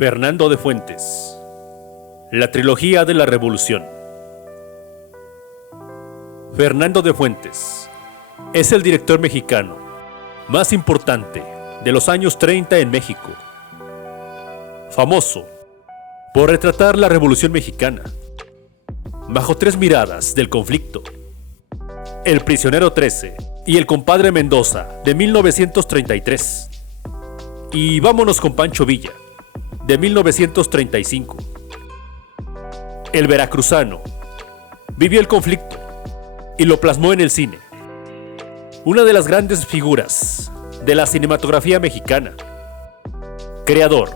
Fernando de Fuentes. La trilogía de la Revolución. Fernando de Fuentes es el director mexicano más importante de los años 30 en México. Famoso por retratar la Revolución Mexicana bajo tres miradas del conflicto: El prisionero 13 y El compadre Mendoza de 1933. Y Vámonos con Pancho Villa de 1935. El veracruzano vivió el conflicto y lo plasmó en el cine. Una de las grandes figuras de la cinematografía mexicana. Creador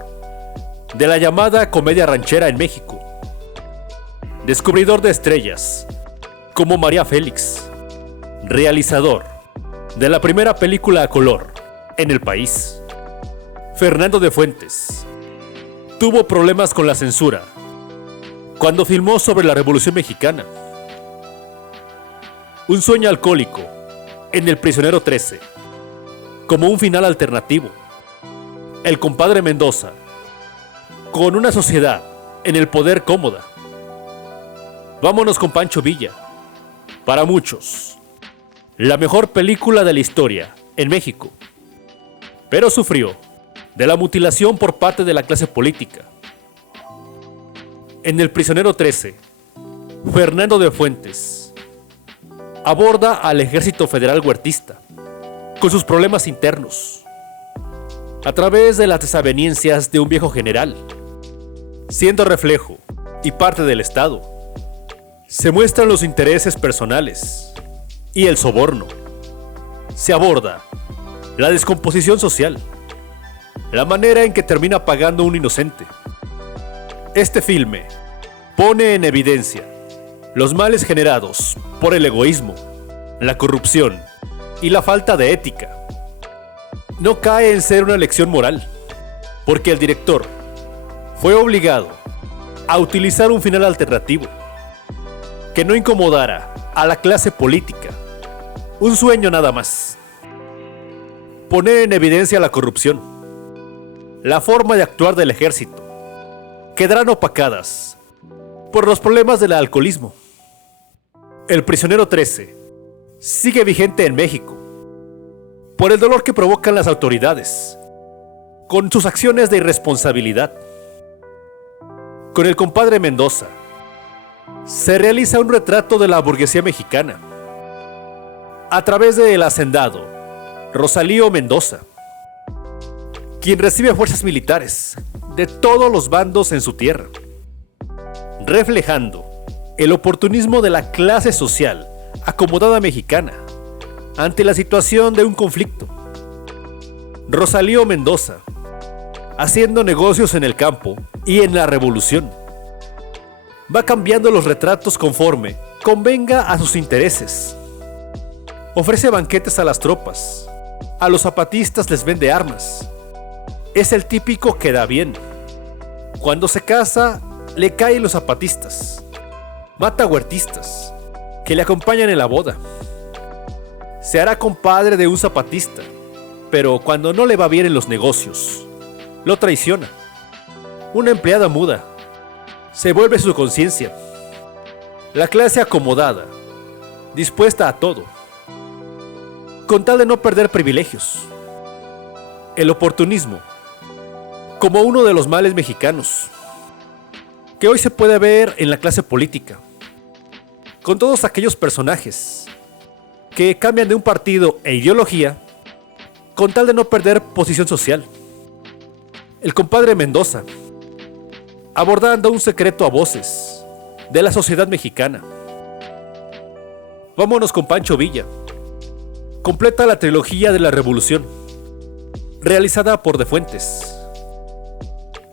de la llamada comedia ranchera en México. Descubridor de estrellas como María Félix. Realizador de la primera película a color en el país. Fernando de Fuentes tuvo problemas con la censura cuando filmó sobre la Revolución Mexicana. Un sueño alcohólico en El prisionero 13, como un final alternativo. El compadre Mendoza, con una sociedad en el poder cómoda. Vámonos con Pancho Villa, para muchos, la mejor película de la historia en México, pero sufrió de la mutilación por parte de la clase política. En El prisionero 13, Fernando de Fuentes aborda al ejército federal huertista con sus problemas internos a través de las desavenencias de un viejo general. Siendo reflejo y parte del Estado, se muestran los intereses personales y el soborno. Se aborda la descomposición social, la manera en que termina pagando un inocente. Este filme pone en evidencia los males generados por el egoísmo, la corrupción y la falta de ética. No cae en ser una lección moral, porque el director fue obligado a utilizar un final alternativo que no incomodara a la clase política. Un sueño nada más. Poner en evidencia la corrupción, la forma de actuar del ejército, quedarán opacadas por los problemas del alcoholismo. El prisionero 13 sigue vigente en México por el dolor que provocan las autoridades con sus acciones de irresponsabilidad. Con El compadre Mendoza se realiza un retrato de la burguesía mexicana a través del hacendado Rosalío Mendoza, quien recibe fuerzas militares de todos los bandos en su tierra, reflejando el oportunismo de la clase social acomodada mexicana ante la situación de un conflicto. Rosalío Mendoza, haciendo negocios en el campo y en la revolución, va cambiando los retratos conforme convenga a sus intereses. Ofrece banquetes a las tropas, a los zapatistas les vende armas. Es el típico que da bien. Cuando se casa, le caen los zapatistas. Mata huertistas que le acompañan en la boda. Se hará compadre de un zapatista, pero cuando no le va bien en los negocios, lo traiciona. Una empleada muda se vuelve su conciencia. La clase acomodada, dispuesta a todo, con tal de no perder privilegios. El oportunismo, como uno de los males mexicanos, que hoy se puede ver en la clase política, con todos aquellos personajes que cambian de un partido e ideología con tal de no perder posición social. El compadre Mendoza, abordando un secreto a voces de la sociedad mexicana. Vámonos con Pancho Villa. Completa la trilogía de la Revolución, realizada por De Fuentes.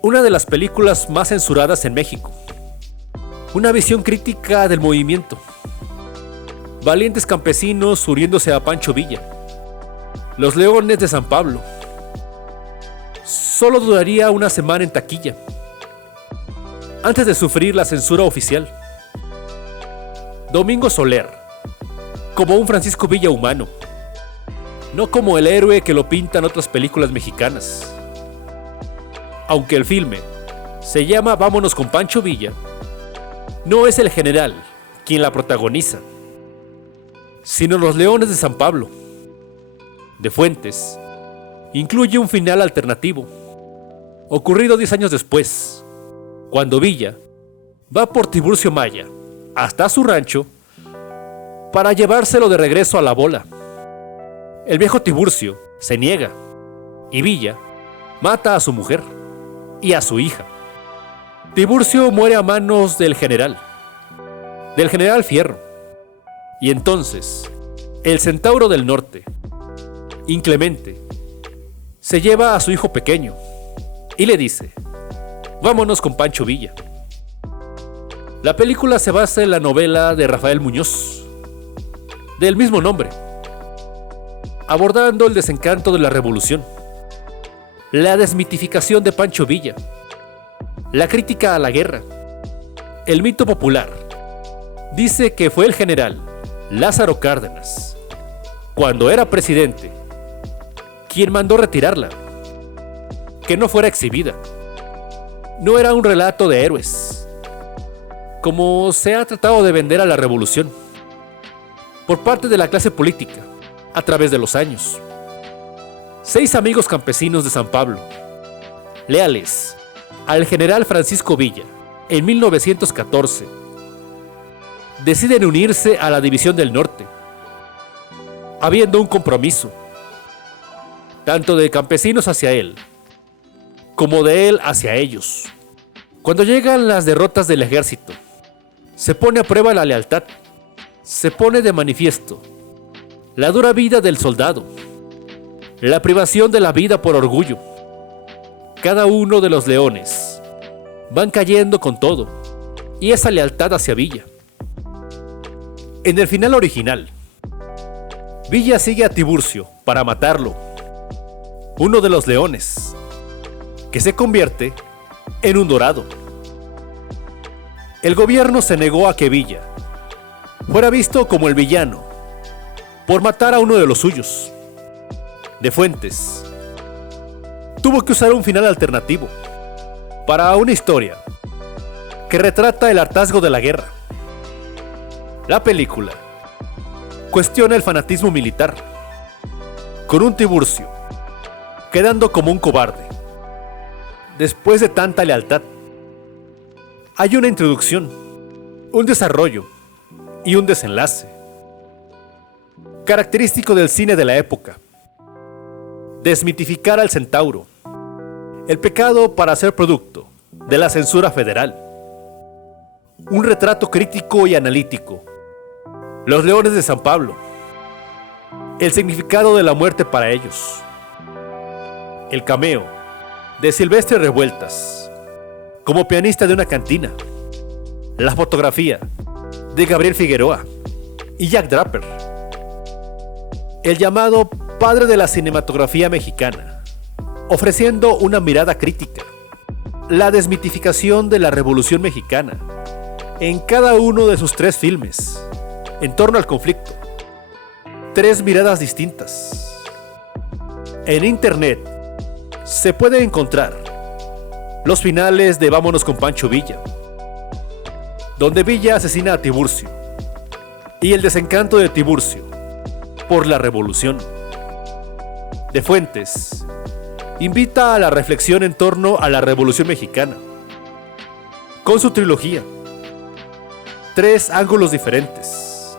Una de las películas más censuradas en México. Una visión crítica del movimiento. Valientes campesinos uniéndose a Pancho Villa. Los Leones de San Pablo. Solo duraría una semana en taquilla, antes de sufrir la censura oficial. Domingo Soler, como un Francisco Villa humano, no como el héroe que lo pintan otras películas mexicanas. Aunque el filme se llama Vámonos con Pancho Villa, no es el general quien la protagoniza, sino Los Leones de San Pablo. De Fuentes incluye un final alternativo, ocurrido 10 años después, cuando Villa va por Tiburcio Maya hasta su rancho para llevárselo de regreso a la bola. El viejo Tiburcio se niega y Villa mata a su mujer y a su hija. Tiburcio muere a manos del general Fierro, y entonces el Centauro del Norte, Inclemente, se lleva a su hijo pequeño y le dice: vámonos con Pancho Villa. La película se basa en la novela de Rafael Muñoz, del mismo nombre, abordando el desencanto de la revolución, la desmitificación de Pancho Villa, la crítica a la guerra. El mito popular dice que fue el general Lázaro Cárdenas, cuando era presidente, quien mandó retirarla, que no fuera exhibida. No era un relato de héroes, como se ha tratado de vender a la revolución por parte de la clase política a través de los años. 6 amigos campesinos de San Pablo, leales al general Francisco Villa en 1914, deciden unirse a la División del Norte, habiendo un compromiso, tanto de campesinos hacia él, como de él hacia ellos. Cuando llegan las derrotas del ejército, se pone a prueba la lealtad, se pone de manifiesto la dura vida del soldado, la privación de la vida por orgullo. Cada uno de los leones van cayendo con todo, y esa lealtad hacia Villa. En el final original, Villa sigue a Tiburcio para matarlo, uno de los leones, que se convierte en un dorado. El gobierno se negó a que Villa fuera visto como el villano por matar a uno de los suyos. De Fuentes tuvo que usar un final alternativo para una historia que retrata el hartazgo de la guerra. La película cuestiona el fanatismo militar, con un Tiburcio quedando como un cobarde. Después de tanta lealtad, hay una introducción, un desarrollo y un desenlace, característico del cine de la época. Desmitificar al centauro, el pecado para ser producto de la censura federal. Un retrato crítico y analítico. Los Leones de San Pablo, el significado de la muerte para ellos. El cameo de Silvestre Revueltas como pianista de una cantina. La fotografía de Gabriel Figueroa y Jack Draper. El llamado padre de la cinematografía mexicana, ofreciendo una mirada crítica. La desmitificación de la Revolución Mexicana en cada uno de sus 3 filmes en torno al conflicto. 3 miradas distintas. En internet se puede encontrar los finales de Vámonos con Pancho Villa, donde Villa asesina a Tiburcio, y el desencanto de Tiburcio por la revolución. De Fuentes invita a la reflexión en torno a la Revolución Mexicana, con su trilogía. 3 ángulos diferentes,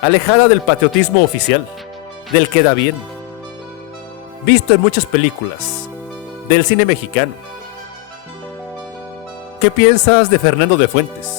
alejada del patriotismo oficial, del queda bien, visto en muchas películas del cine mexicano. ¿Qué piensas de Fernando de Fuentes?